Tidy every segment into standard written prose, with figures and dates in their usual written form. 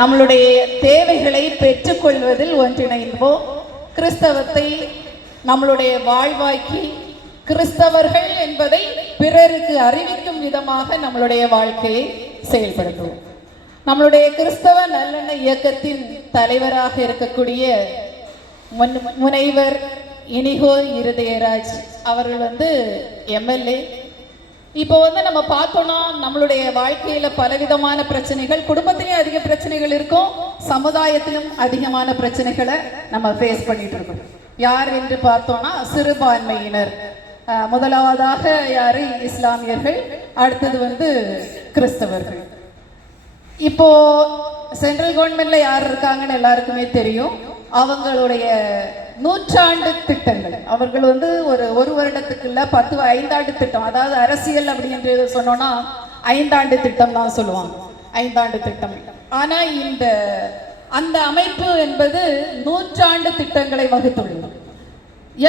நம்மளுடைய தேவைகளை பெற்றுக்கொள்வதில் ஒன்றிணைவோம். கிறிஸ்தவத்தை நம்மளுடைய வாழ்வாக்கி கிறிஸ்தவர்கள் என்பதை பிறருக்கு அறிவிக்கும் விதமாக நம்மளுடைய வாழ்க்கையை செயல்படுத்துவோம். நம்மளுடைய கிறிஸ்தவ நல்லெண்ண இயக்கத்தின் தலைவராக இருக்கக்கூடிய முனைவர் இனிகோ இருதயராஜ் அவர்கள் எம்எல்ஏ. இப்போ நம்ம பார்த்தோம்னா நம்மளுடைய வாழ்க்கையில பலவிதமான பிரச்சனைகள், குடும்பத்திலையும் அதிக பிரச்சனைகள் இருக்கும், சமுதாயத்திலும் அதிகமான பிரச்சனைகளை நம்ம ஃபேஸ் பண்ணிட்டு இருக்கோம். யார் என்று பார்த்தோம்னா சிறுபான்மையினர். முதலாவதாக யாரு? இஸ்லாமியர்கள். அடுத்தது கிறிஸ்தவர்கள். இப்போ சென்ட்ரல் கவர்மெண்ட்ல யார் இருக்காங்கன்னு எல்லாருக்குமே தெரியும். அவங்களுடைய நூற்றாண்டு திட்டங்கள், அவர்கள் ஒரு வருடத்துக்குள்ள 5 ஆண்டு திட்டம், அதாவது அரசியல் அப்படின்றது சொன்னோம்னா 5 ஆண்டு திட்டம் தான் சொல்லுவாங்க, 5 ஆண்டு திட்டம். ஆனா அந்த அமைப்பு என்பது நூற்றாண்டு திட்டங்களை வகுத்துள்ளது.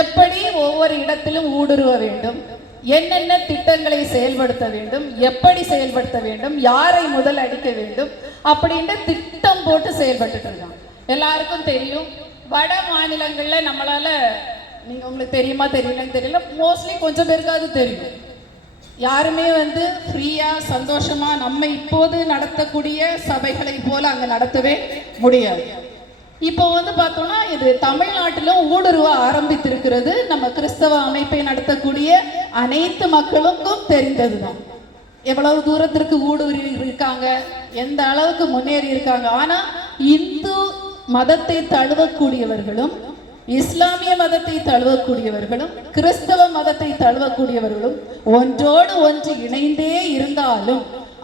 எப்படி ஒவ்வொரு இடத்திலும் ஊடுருவ வேண்டும், என்னென்ன திட்டங்களை செயல்படுத்த வேண்டும், எப்படி செயல்படுத்த வேண்டும், யாரை முதல் அடிக்க வேண்டும் அப்படின்ற திட்டம் போட்டு செயல்பட்டு இருக்காங்க. எல்லாருக்கும் தெரியும், வட மாநிலங்கள்ல நம்மளால, நீங்க உங்களுக்கு தெரியுமா தெரியலன்னு தெரியல, மோஸ்ட்லி கொஞ்சம் பேருக்காவது தெரியும், யாருமே ஃப்ரீயா சந்தோஷமா நம்ம இப்போது நடத்தக்கூடிய சபைகளை போல அங்க நடத்தவே முடியாது. இப்போ பார்த்தோம்னா இது தமிழ்நாட்டிலும் ஊடுருவ ஆரம்பித்திருக்கிறது. நம்ம கிறிஸ்தவ அமைப்பை நடத்தக்கூடிய அனைத்து மக்களுக்கும் தெரிந்ததுதான் எவ்வளவு தூரத்திற்கு ஊடுருவி இருக்காங்க, எந்த அளவுக்கு முன்னேறி இருக்காங்க. ஆனா இந்து மதத்தை தழுவக்கூடியவர்களும், இஸ்லாமிய மதத்தை தழுவக்கூடியவர்களும், கிறிஸ்தவ மதத்தை தழுவக்கூடியவர்களும் ஒன்றோடு ஒன்று இணைந்தே இருந்தாலும்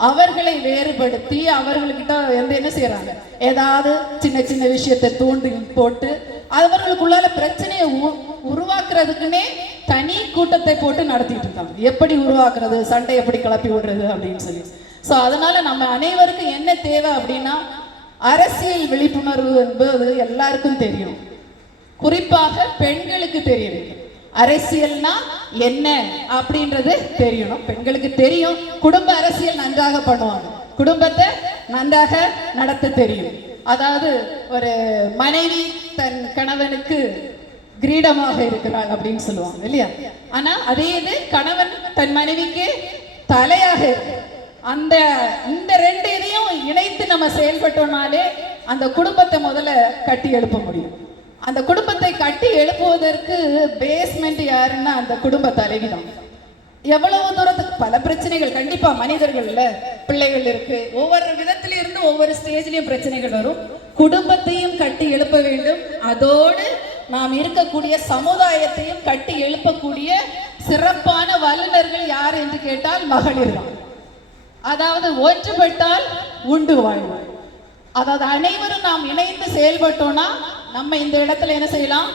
அவர்களை வேறுபடுத்தி அவர்கள்கிட்ட என்ன செய்யறாங்க, ஏதாவது சின்ன சின்ன விஷயத்தை தூண்டி போட்டு அவர்களுக்குள்ளால பிரச்சனையை உருவாக்குறதுக்குன்னே தனி கூட்டத்தை போட்டு நடத்திட்டு இருக்காங்க. எப்படி உருவாக்குறது, சண்டை எப்படி கிளப்பி விடுறது அப்படின்னு சொல்லி. ஸோ அதனால நம்ம அனைவருக்கும் என்ன தேவை அப்படின்னா, அரசியல் விழிப்புணர்வு என்பது எல்லாருக்கும் தெரியும், குறிப்பாக பெண்களுக்கு தெரியும். அரசியல்னா என்ன அப்படின்றது தெரியணும். பெண்களுக்கு தெரியும், குடும்ப அரசியல் நன்றாக பண்ணுவாங்க, குடும்பத்தை நன்றாக நடத்த தெரியும். அதாவது ஒரு மனைவி தன் கணவனுக்கு கிரீடமாக இருக்கிறாள் அப்படின்னு சொல்லுவாங்க இல்லையா? ஆனா அதே இது கணவன் தன் மனைவிக்கு தலையாக இருக்கு. இந்த ரெண்டு இதையும் இணைத்து நம்ம செயல்பட்டோம்னாலே அந்த குடும்பத்தை முதல்ல கட்டி எழுப்ப முடியும். அந்த குடும்பத்தை கட்டி எழுப்புவதற்கு பேஸ்மெண்ட் யாருன்னா அந்த குடும்ப தலைவி தான். எவ்வளவு தூரத்துக்கு பல பிரச்சனைகள் கண்டிப்பா மனிதர்கள்ல பிள்ளைகள் இருக்கு, ஒவ்வொரு விதத்தில இருந்து ஒவ்வொரு ஸ்டேஜ்லயும் பிரச்சனைகள் வரும். குடும்பத்தையும் கட்டி எழுப்ப வேண்டும், அதோடு நாம் இருக்கக்கூடிய சமுதாயத்தையும் கட்டி எழுப்பக்கூடிய சிறப்பான வல்லுநர்கள் யார் என்று கேட்டால் மகளிர் தான். அதாவது ஒன்றுபட்டால் உண்டு வாழ்வு. அதாவது அனைவரும் நாம் இணைந்து செயல்பட்டோம்னா நம்ம இந்த இடத்துல என்ன செய்யலாம்,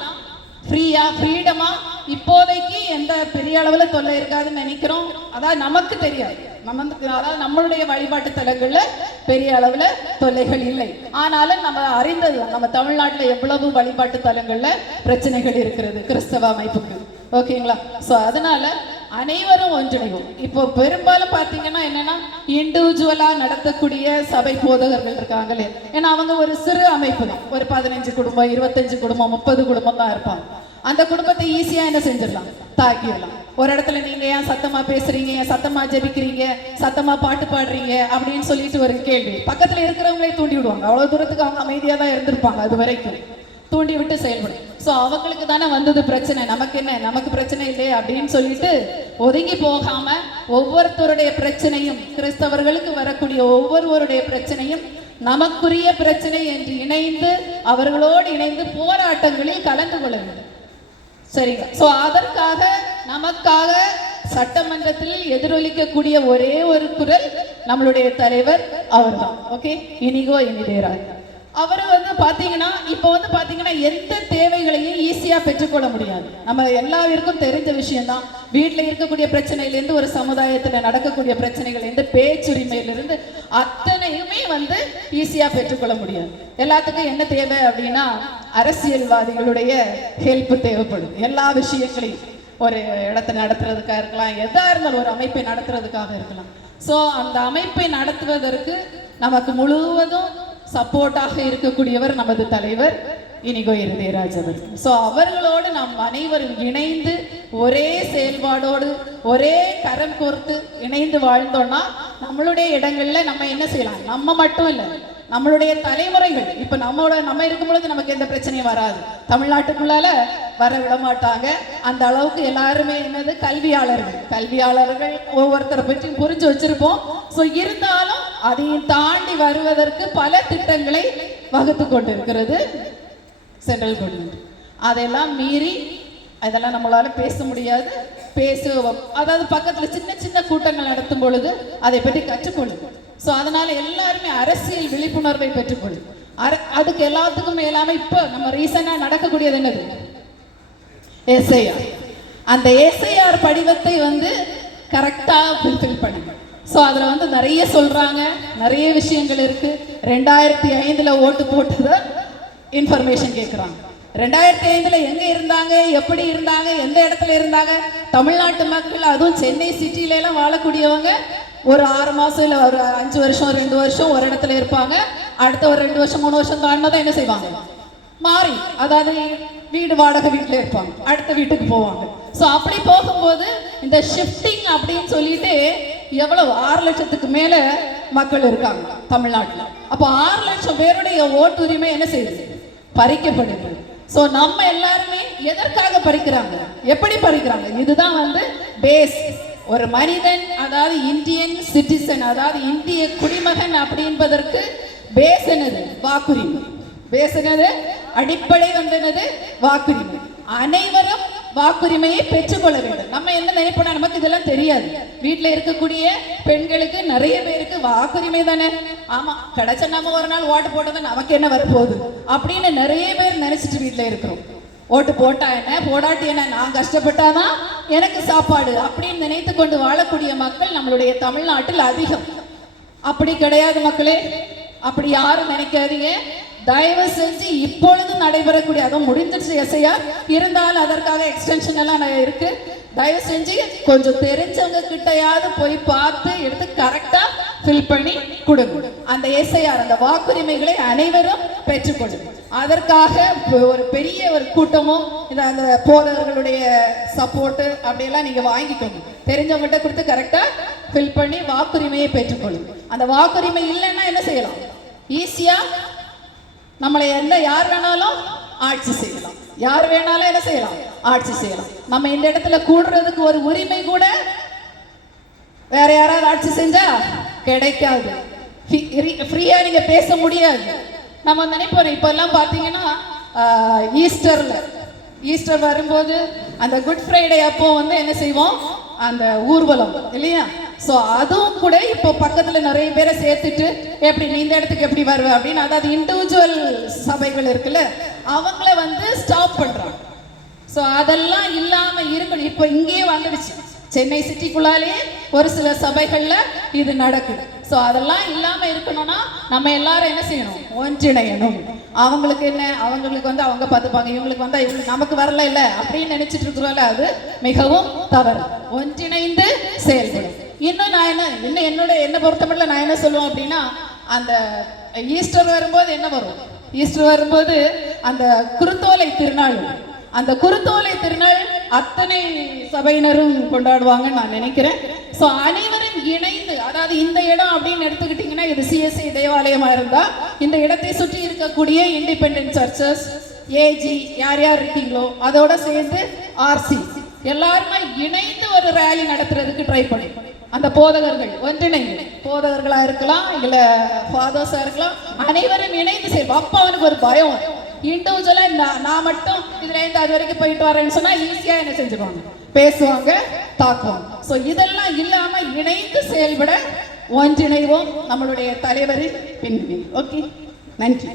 ஃப்ரீடமா. இப்போதைக்கு எந்த பெரிய அளவுல தொல்லை இருக்காதுன்னு நினைக்கிறோம். அதாவது நமக்கு தெரியாது, அதாவது நம்மளுடைய வழிபாட்டு தலங்கள்ல பெரிய அளவுல தொல்லைகள் இல்லை. ஆனாலும் நம்ம அறிந்தது, நம்ம தமிழ்நாட்டுல எவ்வளவு வழிபாட்டு தலங்கள்ல பிரச்சனைகள் இருக்கிறது கிறிஸ்தவ அமைப்புக்கு. ஓகேங்களா? ஸோ அதனால அனைவரும் ஒன்றிணைவோம். இப்போ பெரும்பாலும் பார்த்தீங்கன்னா என்னன்னா, இண்டிவிஜுவலா நடத்தக்கூடிய சபை போதகர்கள் இருக்காங்களே, ஏன்னா அவங்க ஒரு சிறு அமைப்பு தான், ஒரு 15 குடும்பம் 25 குடும்பம் 30 குடும்பம் தான் இருப்பாங்க. அந்த குடும்பத்தை ஈஸியா என்ன செஞ்சிடலாம், தாக்கிடலாம். ஒரு இடத்துல நீங்க ஏன் சத்தமா பேசுறீங்க, ஏன் சத்தமா ஜெபிக்கிறீங்க, சத்தமா பாட்டு பாடுறீங்க அப்படின்னு சொல்லிட்டு ஒரு கேள்வி பக்கத்துல இருக்கிறவங்களே தூண்டி விடுவாங்க. அவ்வளவு தூரத்துக்கு அவங்க அமைதியா தான் இருந்திருப்பாங்க, அது வரைக்கும் தூண்டி விட்டு செயல்படும். ஸோ அவங்களுக்கு தானே வந்தது பிரச்சனை, நமக்கு என்ன, நமக்கு பிரச்சனை இல்லையே அப்படின்னு சொல்லிட்டு ஒதுங்கி போகாம ஒவ்வொருத்தருடைய பிரச்சனையும், கிறிஸ்தவர்களுக்கு வரக்கூடிய ஒவ்வொருவருடைய பிரச்சனையும் நமக்குரிய பிரச்சனை என்று இணைந்து அவர்களோடு இணைந்து போராட்டங்களில் கலந்து கொள்ள வேண்டும். சரிங்க? ஸோ அதற்காக நமக்காக சட்டமன்றத்தில் எதிரொலிக்கக்கூடிய ஒரே ஒரு குரல் நம்மளுடைய தலைவர் அவர்தான். ஓகே, இனிகோ இனிதேராஜ். அவர் பாத்தீங்கன்னா இப்போ பாத்தீங்கன்னா எந்த தேவைகளையும் ஈஸியா பெற்றுக்கொள்ள முடியாது. நம்ம எல்லாருக்கும் தெரிஞ்ச விஷயம் தான். வீட்டில் இருக்கக்கூடிய பிரச்சனையிலேருந்து, ஒரு சமுதாயத்தில் நடக்கக்கூடிய பிரச்சனைகள்லேருந்து, பேச்சுரிமையிலிருந்து அத்தனையுமே ஈஸியா பெற்றுக்கொள்ள முடியாது. எல்லாத்துக்கும் என்ன தேவை அப்படின்னா, அரசியல்வாதிகளுடைய ஹெல்ப் தேவைப்படும். எல்லா விஷயங்களையும் ஒரு இடத்தை நடத்துறதுக்காக இருக்கலாம், எதா இருந்தாலும் ஒரு அமைப்பை நடத்துறதுக்காக இருக்கலாம். ஸோ அந்த அமைப்பை நடத்துவதற்கு நமக்கு முழுவதும் சப்போர்ட்டாக இருக்கக்கூடியவர் நமது தலைவர் இனிகோ இருதயராஜ் அவர். ஸோ அவர்களோடு நாம் அனைவரும் இணைந்து ஒரே செயல்பாடோடு ஒரே கரம் கோர்த்து இணைந்து வாழ்ந்தோம்னா நம்மளுடைய இடங்கள்ல நம்ம என்ன செய்யலாம்? நம்ம மட்டும் இல்லை, நம்மளுடைய தலைமுறைகள் இப்ப நம்ம இருக்கும் பொழுது நமக்கு எந்த பிரச்சனையும் வராது. தமிழ்நாட்டுக்குள்ளால வர விட மாட்டாங்க. அந்த அளவுக்கு எல்லாருமே என்னது கல்வியாளர்கள் ஒவ்வொருத்தரை பற்றி புரிஞ்சு வச்சிருப்போம். ஸோ இருந்தாலும் அதையும் தாண்டி வருவதற்கு பல திட்டங்களை வகுத்து கொண்டிருக்கிறது சென்ட்ரல் கவர்மெண்ட். அதெல்லாம் மீறி அதெல்லாம் நம்மளால பேச முடியாது. அதாவது பக்கத்துல சின்ன சின்ன கூட்டங்கள் நடத்தும் பொழுது அதை பற்றி கற்றுக்கொள்ளும். ஸோ அதனால எல்லாருமே அரசியல் விழிப்புணர்வை பெற்றுக்கொள்ளும். அதுக்கு எல்லாத்துக்கும் மேலாம இப்ப நம்ம ரீசனா நடக்கக்கூடியது என்னது? எஸ்ஐஆர். அந்த எஸ்ஐஆர் படிவத்தை கரெக்டா ஃபில் பண்ணுங்க. ஸோ அதுல நிறைய சொல்றாங்க, நிறைய விஷயங்கள் இருக்கு. 2005 ஓட்டு போட்டதை இன்ஃபர்மேஷன் கேட்குறாங்க. 2005 எங்க இருந்தாங்க, எப்படி இருந்தாங்க, எந்த இடத்துல இருந்தாங்க? தமிழ்நாட்டு மக்கள், அதுவும் சென்னை சிட்டில எல்லாம் வாழக்கூடியவங்க ஒரு 6 மாசம் இல்லை ஒரு 5 வருஷம் 2 வருஷம் ஒரு இடத்துல இருப்பாங்க. அடுத்த ஒரு 2 வருஷம் 3 வருஷம் தாண்டினதான் என்ன செய்வாங்க? மாறி, அதாவது வீடு வாடகை வீட்டில் இருப்பாங்க, அடுத்த வீட்டுக்கு போவாங்க. ஸோ அப்படி போகும்போது இந்த ஷிஃப்டிங் அப்படின்னு சொல்லிட்டு எவ்வளவு 6 லட்சத்துக்கு மேல மக்கள் இருக்காங்க தமிழ்நாட்டில். அப்போ 6 லட்சம் பேருடைய ஓட்டுரிமை என்ன செய்யுது? பறிக்கப்படுது. ஸோ நம்ம எல்லாருமே எதற்காக பறிக்கிறாங்க, எப்படி பறிக்கிறாங்க? இதுதான் பேஸ். ஒரு மனிதன், அதாவது இந்தியன் சிட்டிசன், அதாவது இந்திய குடிமகன் அப்படின்பதற்கு பேஸ் என்னது? வாக்குரிமை. பேஸ் என்னது? அடிப்படை என்னது? வாக்குரிமை. அனைவரும் வாக்குரிமையை பெற்றுக்கொள்ள வேண்டும். நம்ம என்ன நினைப்போம், நமக்கு இதெல்லாம் தெரியாது. வீட்டில் இருக்கக்கூடிய பெண்களுக்கு நிறைய பேருக்கு வாக்குரிமை தானே, ஆமா கிடைச்ச நம்ம ஒரு நாள் ஓட்டு போட்டது நமக்கு என்ன வரப்போகுது அப்படின்னு நிறைய பேர் நினைச்சிட்டு வீட்டில் இருக்கிறோம். ஓட்டு போட்டா என்ன, போடாட்டி என்ன, நான் கஷ்டப்பட்டாதான் எனக்கு சாப்பாடு அப்படின்னு நினைத்து கொண்டு வாழக்கூடிய மக்கள் நம்மளுடைய தமிழ்நாட்டில் அதிகம். அப்படி கிடையாது மக்களே, அப்படி யாரும் நினைக்காதீங்க. தயவு செஞ்சு இப்பொழுது நடைபெறக்கூடிய, அதுவும் முடிஞ்சிருச்சு எஸ்ஐஆர், இருந்தாலும் அதற்காக எக்ஸ்டென்ஷன் எல்லாம் இருக்கு. தயவு செஞ்சு கொஞ்சம் தெரிஞ்சவங்க கிட்டையாவது போய் பார்த்து எடுத்து கரெக்டா ஃபில் பண்ணி கொடுங்க. அந்த எஸ்ஐஆர், அந்த வாக்குரிமைகளை அனைவரும் பெற்றுக்கொள்ளும். அதற்காக ஒரு பெரிய ஒரு கூட்டமும் அந்த போதவர்களுடைய சப்போர்ட் அப்படியெல்லாம் நீங்க வாங்கிக்கோங்க. தெரிஞ்சவங்ககிட்ட கொடுத்து கரெக்டா ஃபில் பண்ணி வாக்குரிமையை பெற்றுக்கொள்ளும். அந்த வாக்குரிமை இல்லைன்னா என்ன செய்யலாம்? ஈஸியா நம்மளை யார் வேணாலும் ஆட்சி செய்யலாம், யார் வேணாலும் என்ன செய்யலாம்? ஆட்சி செய்யலாம். நம்ம இந்த இடத்துல கூடுறதுக்கு ஒரு உரிமை கூட வேற யாராவது ஆட்சி செஞ்சா கிடைக்காது. ஃப்ரீயா நீங்க பேச முடியாது. நம்ம நினைப்போம், இப்ப எல்லாம் பாத்தீங்கன்னா ஈஸ்டர் வரும்போது அந்த குட் ஃப்ரைடே அப்போ என்ன செய்வோம்? அந்த ஊர்வலம் இல்லையா? ஸோ அதுவும் கூட இப்போ பக்கத்துல நிறைய பேரை சேர்த்துட்டு எப்படி நீ இந்த இடத்துக்கு எப்படி வருவ அப்படின்னு, அதாவது இண்டிவிஜுவல் சபைகள் இருக்குல்ல, அவங்கள ஸ்டாப் பண்றாங்க. ஸோ அதெல்லாம் இல்லாம இருக்கணும். இப்போ இங்கேயே வந்துடுச்சு, சென்னை சிட்டிக்குள்ளாலேயே ஒரு சில சபைகள்ல இது நடக்குது. ஸோ அதெல்லாம் இல்லாம இருக்கணும்னா நம்ம எல்லாரும் என்ன செய்யணும்? ஒன்றிணையணும். அவங்களுக்கு என்ன, அவங்களுக்கு அவங்க பார்த்துப்பாங்க, இவங்களுக்கு இவங்களுக்கு நமக்கு வரல இல்லை அப்படின்னு நினைச்சிட்டு இருக்கிறோம்ல, அது மிகவும் தவறு. ஒன்றிணைந்து செயல்படும். இன்னும் நான் என்ன பொறுத்தமட்டில் நான் என்ன சொல்லுவோம் அப்படின்னா, அந்த ஈஸ்டர் வரும்போது என்ன வரும்? ஈஸ்டர் வரும்போது அந்த குருத்தோலை திருநாள், அந்த குருத்தோலை திருநாள் அத்தனை சபையினரும் கொண்டாடுவாங்கன்னு நான் நினைக்கிறேன். ஸோ அனைவரும் இணைந்து, அதாவது இந்த இடம் அப்படின்னு எடுத்துக்கிட்டிங்கன்னா, இது சிஎஸ்ஐ தேவாலயமா இருந்தா இந்த இடத்தை சுற்றி இருக்கக்கூடிய இண்டிபெண்டன்ட் சர்ச்சஸ், ஏஜி யார் யார் இருக்கீங்களோ அதோட சேர்ந்து ஆர்சி எல்லாருமே இணைந்து ஒரு ரேலி நடத்துறதுக்கு ட்ரை பண்ணி, அந்த போதகர்கள் ஒன்றிணைந்து, போதகர்களா இருக்கலாம் இல்ல ஃபாதர்ஸா இருக்கலாம், அனைவரும் இணைந்து செய்வோம். அப்ப அவனுக்கு ஒரு பயம், இண்டிவிஜுவலா நான் மட்டும் இதுல இருந்து அது வரைக்கும் போயிட்டு வரேன்னு சொன்னா ஈஸியா என்ன செஞ்சிருவாங்க? பேசுவாங்க, தாக்குவாங்க. ஸோ இதெல்லாம் இல்லாம இணைந்து செயல்பட ஒன்றிணைவோம் நம்மளுடைய தலைவரின் பின்னணி. ஓகே, நன்றி.